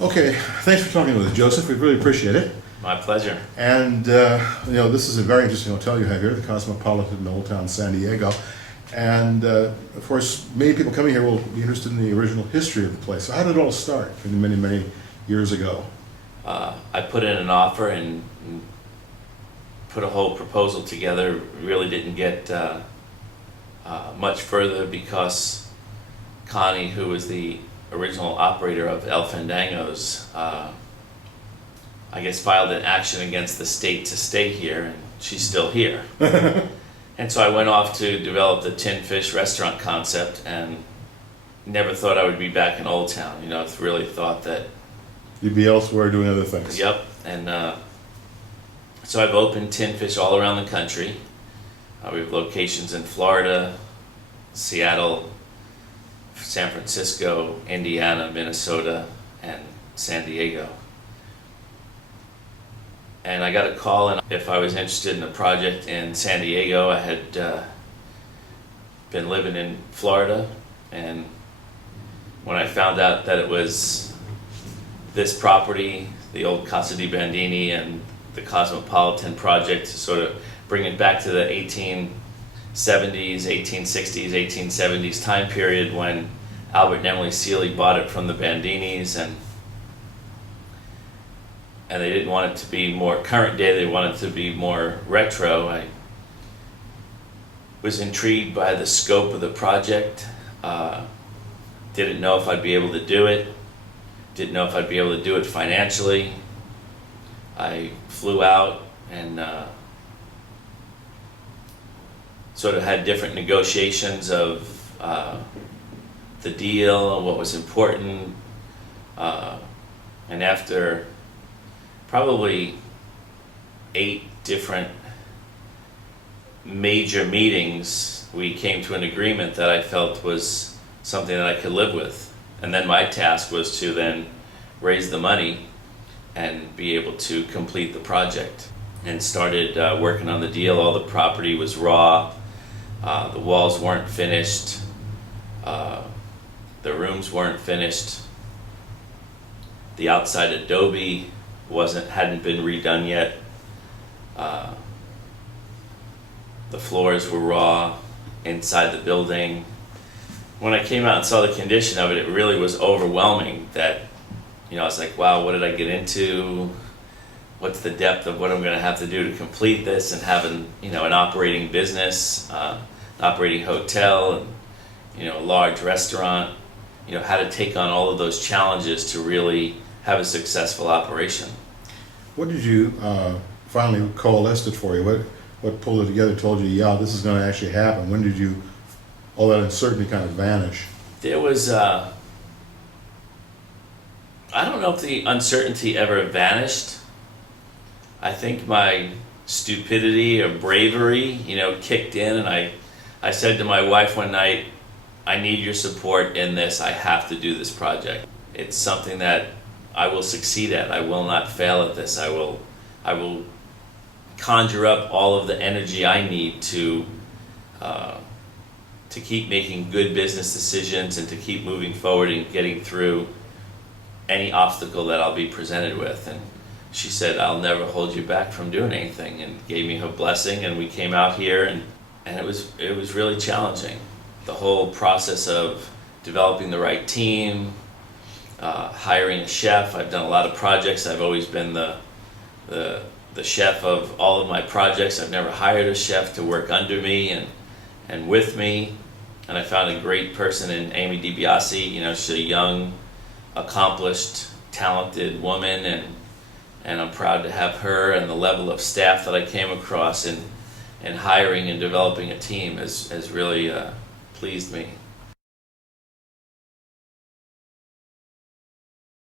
Okay, thanks for talking with us, Joseph. We really appreciate it. My pleasure. And, this is a very interesting hotel you have here, the Cosmopolitan in Old Town San Diego. And, of course, many people coming here will be interested in the original history of the place. So how did it all start many, many years ago? I put in an offer and put a whole proposal together. Really didn't get much further because Connie, who was the original operator of El Fandango's, I guess filed an action against the state to stay here, and she's still here. And so I went off to develop the Tin Fish restaurant concept, and never thought I would be back in Old Town. Really thought that You'd be elsewhere doing other things. Yep, and so I've opened Tin Fish all around the country. We have locations in Florida, Seattle, San Francisco, Indiana, Minnesota, and San Diego. And I got a call, and if I was interested in a project in San Diego. I had been living in Florida, and when I found out that it was this property, the old Casa di Bandini and the Cosmopolitan project, to sort of bring it back to the 1870s, 1860s, 1870s time period when Albert and Emily Seeley bought it from the Bandinis, and they didn't want it to be more current day, they wanted it to be more retro. I was intrigued by the scope of the project, didn't know if I'd be able to do it, didn't know if I'd be able to do it financially. I flew out and sort of had different negotiations of the deal and what was important, and after probably 8 different major meetings, we came to an agreement that I felt was something that I could live with. And then my task was to then raise the money and be able to complete the project. And started working on the deal. All the property was raw, the walls weren't finished, the rooms weren't finished, the outside adobe hadn't been redone yet. The floors were raw inside the building. When I came out and saw the condition of it, it really was overwhelming that, I was like, wow, what did I get into? What's the depth of what I'm going to have to do to complete this, and having, an operating business, an operating hotel, and, a large restaurant, how to take on all of those challenges to really have a successful operation. What did you finally coalesced it for you? What pulled it together, told you, yeah, this is going to actually happen? When did all that uncertainty kind of vanish? There was, I don't know if the uncertainty ever vanished. I think my stupidity or bravery, kicked in, and I said to my wife one night, I need your support in this. I have to do this project. It's something that I will succeed at. I will not fail at this. I will conjure up all of the energy I need to keep making good business decisions and to keep moving forward and getting through any obstacle that I'll be presented with. And she said, I'll never hold you back from doing anything, and gave me her blessing, and we came out here, and it was really challenging. The whole process of developing the right team, hiring a chef. I've done a lot of projects. I've always been the chef of all of my projects. I've never hired a chef to work under me and with me. And I found a great person in Amy DiBiase. She's a young, accomplished, talented woman, and I'm proud to have her, and the level of staff that I came across in hiring and developing a team has really pleased me.